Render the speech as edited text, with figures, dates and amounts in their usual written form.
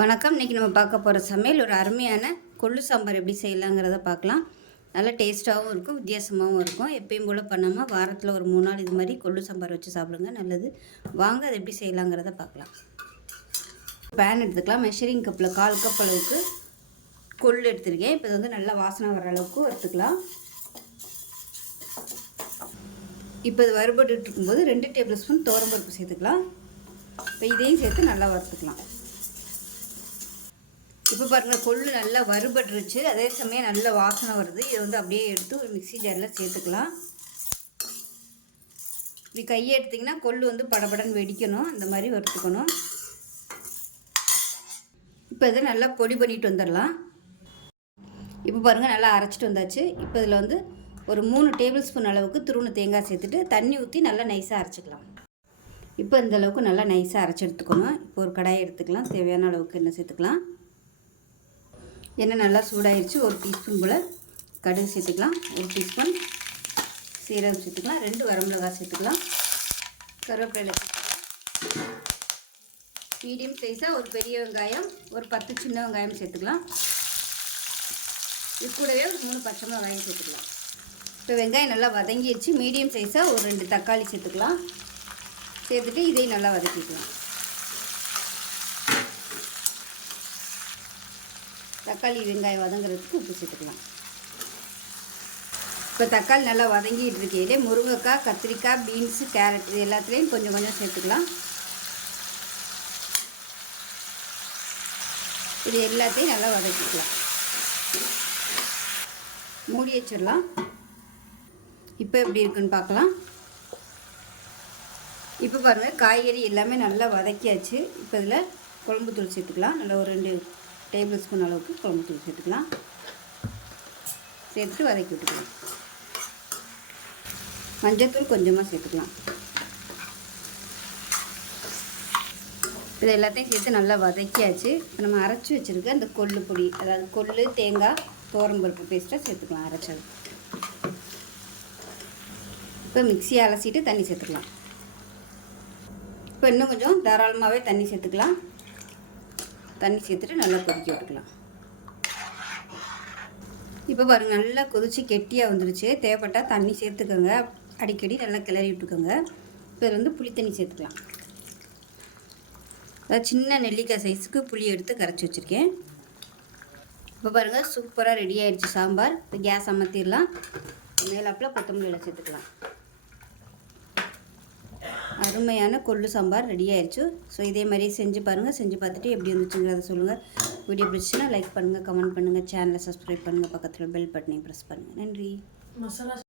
வணக்கம். இன்றைக்கி நம்ம பார்க்க போகிற சமையல் ஒரு அருமையான கொள்ளு சாம்பார் எப்படி செய்யலாங்கிறத பார்க்கலாம். நல்லா டேஸ்ட்டாகவும் இருக்கும், வித்தியாசமாகவும் இருக்கும். எப்பயும் போல் பண்ணாமல் வாரத்தில் ஒரு 3 நாள் இது மாதிரி கொள்ளு சாம்பார் வச்சு சாப்பிடுங்க, நல்லது. வாங்க அதை எப்படி செய்யலாங்கிறத பார்க்கலாம். பேன் எடுத்துக்கலாம். மெஷரிங் கப்பில் 1/4 கப் அளவுக்கு கொள்ளு எடுத்துருக்கேன். இப்போ இது வந்து நல்லா வாசனை வர அளவுக்கு வறுத்துக்கலாம். இப்போ இது வறுபட்டு இருக்கும்போது 2 டேபிள் ஸ்பூன் துவரம்பருப்பு சேர்த்துக்கலாம். இப்போ இதையும் சேர்த்து நல்லா வறுத்துக்கலாம். இப்போ பாருங்கள், கொள்ளு நல்லா வறுபட்டுருச்சு, அதே சமயம் நல்ல வாசனை வருது. இதை வந்து அப்படியே எடுத்து ஒரு மிக்ஸி ஜாரில் சேர்த்துக்கலாம். இப்படி கையை எடுத்திங்கன்னா கொள்ளு வந்து படபடன்னு வெடிக்கணும், அந்த மாதிரி வறுத்துக்கணும். இப்போ இதை நல்லா பொடி பண்ணிட்டு வந்துடலாம். இப்போ பாருங்கள், நல்லா அரைச்சிட்டு வந்தாச்சு. இப்போ இதில் வந்து ஒரு 3 டேபிள் ஸ்பூன் அளவுக்கு துருவன தேங்காய் சேர்த்துட்டு தண்ணி ஊற்றி நல்லா நைஸாக அரைச்சிக்கலாம். இப்போ இந்த அளவுக்கு நல்லா நைஸாக அரைச்சி எடுத்துக்கணும். இப்போ ஒரு கடாயை எடுத்துக்கலாம். தேவையான அளவுக்கு எண்ணெய் சேர்த்துக்கலாம். எண்ணெய் நல்லா சூடாயிருச்சு. 1 டீஸ்பூன் போல் கடுகு சேர்த்துக்கலாம். 1 டீஸ்பூன் சீரகம் சேர்த்துக்கலாம். 2 வரமிளகாய் சேர்த்துக்கலாம். கருவேப்பிலை சேர்த்துக்கலாம். மீடியம் சைஸாக ஒரு பெரிய வெங்காயம், ஒரு 10 சின்ன வெங்காயம் சேர்த்துக்கலாம். இது கூடவே ஒரு 3 பச்சை மிளகாயும் சேர்த்துக்கலாம். இப்போ வெங்காயம் நல்லா வதங்கிடுச்சு. மீடியம் சைஸாக ஒரு 2 தக்காளி சேர்த்துக்கலாம். சேர்த்துட்டு இதையும் நல்லா வதக்கிக்கலாம். தக்காளி வெங்காயம் வதங்குறதுக்கு உப்பு சேர்த்துக்கலாம். இப்போ தக்காளி நல்லா வதங்கிட்டு இருக்கையிலே முருங்கைக்காய், கத்திரிக்காய், பீன்ஸு, கேரட் இது எல்லாத்துலேயும் கொஞ்சம் கொஞ்சம் சேர்த்துக்கலாம். இது எல்லாத்தையும் நல்லா வதக்கிக்கலாம். மூடி வச்சிடலாம். இப்போ எப்படி இருக்குன்னு பார்க்கலாம். இப்போ பாருங்கள், காய்கறி எல்லாமே நல்லா வதக்கியாச்சு. இப்போ இதில் குழம்புத்தூள் சேர்த்துக்கலாம். நல்லா ஒரு 2 டேபிள் ஸ்பூன் அளவுக்கு குழம்புத்தூள் சேர்த்துக்கலாம். சேர்த்துட்டு வதக்கி விட்டுக்கலாம். மஞ்சள்தூள் கொஞ்சமாக சேர்த்துக்கலாம். இது எல்லாத்தையும் சேர்த்து நல்லா வதக்கியாச்சு. இப்போ நம்ம அரைச்சி வச்சுருக்க அந்த கொள்ளு பொடி, அதாவது கொள்ளு, தேங்காய், துவரம்பருப்பு பேஸ்ட்டாக சேர்த்துக்கலாம் அரைச்சது. இப்போ மிக்ஸியை அலசிட்டு தண்ணி சேர்த்துக்கலாம். இப்போ இன்னும் கொஞ்சம் தாராளமாகவே தண்ணி சேர்த்துக்கலாம். தண்ணி சேர்த்துட்டு நல்லா கொதிக்க விட்டுக்கலாம். இப்போ பாருங்கள், நல்லா கொதித்து கெட்டியாக வந்துடுச்சு. தேவைப்பட்டால் தண்ணி சேர்த்துக்கோங்க. அடிக்கடி நல்லா கிளறி விட்டுக்கோங்க. இப்போ இதில் வந்து புளி தண்ணி சேர்த்துக்கலாம். அதாவது சின்ன நெல்லிக்காய் சைஸுக்கு புளி எடுத்து கரைச்சி வச்சுருக்கேன். இப்போ பாருங்கள், சூப்பராக ரெடி ஆகிடுச்சு சாம்பார். இப்போ கேஸ் அமர்த்திடலாம். மேலாப்பில் கொத்தமல்லி இலை சேர்த்துக்கலாம். அருமையான கொள்ளு சாம்பார் ரெடி ஆயிடுச்சு. ஸோ இதே மாதிரி செஞ்சு பாருங்கள். செஞ்சு பார்த்துட்டு எப்படி வந்துச்சுங்கிறத சொல்லுங்கள். வீடியோ பிடிச்சுன்னா லைக் பண்ணுங்கள், கமெண்ட் பண்ணுங்கள், சேனலை சப்ஸ்கிரைப் பண்ணுங்கள், பக்கத்தில் பெல் பட்டனையும் ப்ரெஸ் பண்ணுங்கள். நன்றி. மசாலா